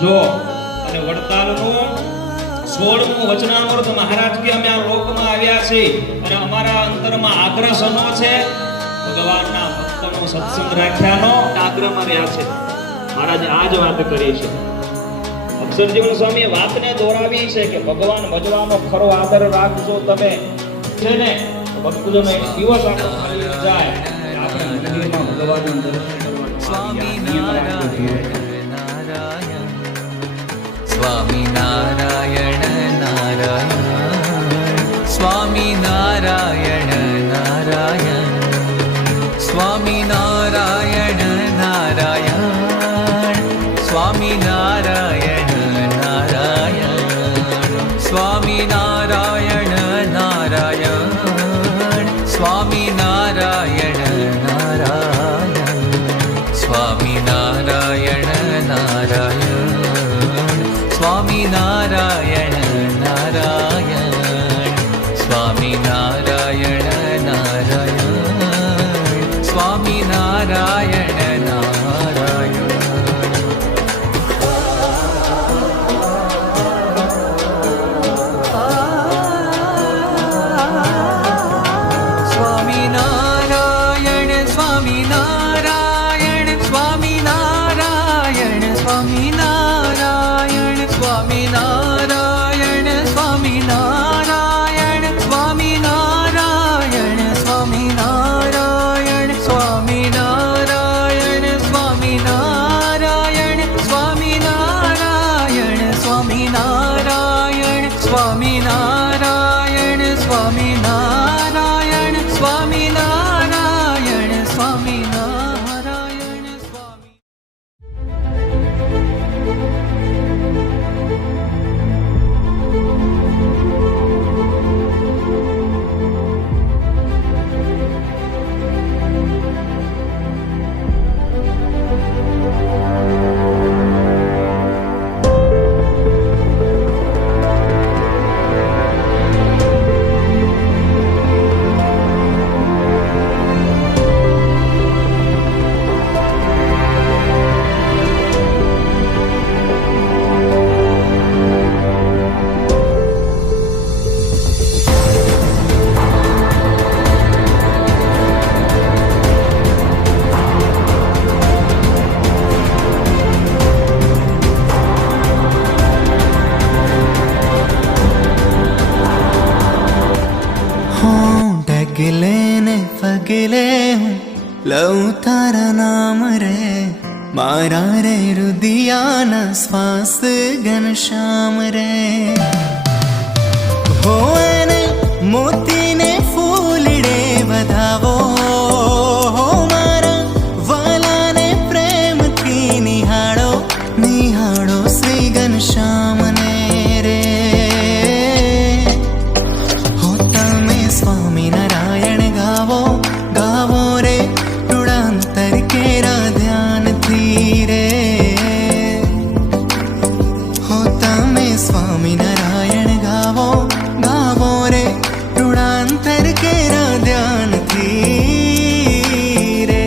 જો અને વડતાલનું 16મું વચનામૃત મહારાજ કે અમે આ લોકમાં આવ્યા છે અને અમારા અંતરમાં આગ્રહ સનો છે ભગવાનના ભક્તનો સત્સંગ રાખ્યાનો આગ્રહમાં રહ્યા છે. મહારાજ આ જ વાત કરી છે. અક્ષરજીવન સ્વામીએ વાતને દોરાવી છે કે ભગવાન ભજવાનો ખરો આદર રાખજો તમે છે ને ભક્તજનો એક દિવસ આપણો ખાલી જાય આપણે મંદિરમાં ભગવાનનું દર્શન કરવાનું સ્વામી નારાયણ નારાયણ સ્વામી નારાયણ નારાયણ સ્વામી નારાયણ નારાયણ સ્વામી નારાયણ નારાયણ સ્વામી નારાયણ નારાયણ સ્વામી નારાયણ નારાયણ સ્વામી નારાયણ નારાયણ સ્વામી નારાયણ નારાયણ સ્વામી નારાયણ નારાયણ સ્વામી નારાયણ નારાયણ સ્વામી નારાયણ નારાયણ पगले हूँ लऊ तारा नाम रे मारा रे रुदियाना श्वास घनश्याम रे हो ने मोती ने फूलड़े बधावो हो मारा वाला ने प्रेम थी निहाड़ो निहाड़ो श्री घनश्याम ने रे हो तमे स्वामी नारायण गावो गावो रे रुड़ांतर केरा ध्यान थी रे हो तमे स्वामी नारायण गावो गावो रे रुड़ांतर केरा ध्यान थी रे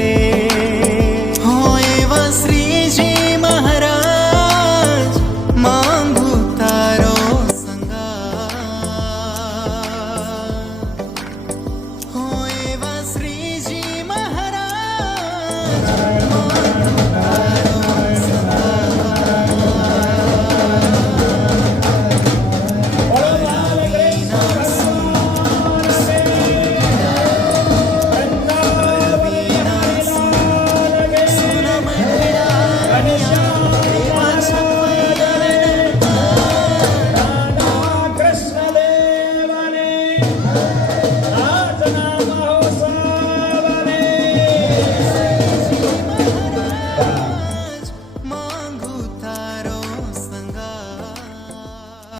हो एवा श्री जी महाराज मांगू तारो संगा हो एवा श्री जी महाराज કૃષ્ણ દેવને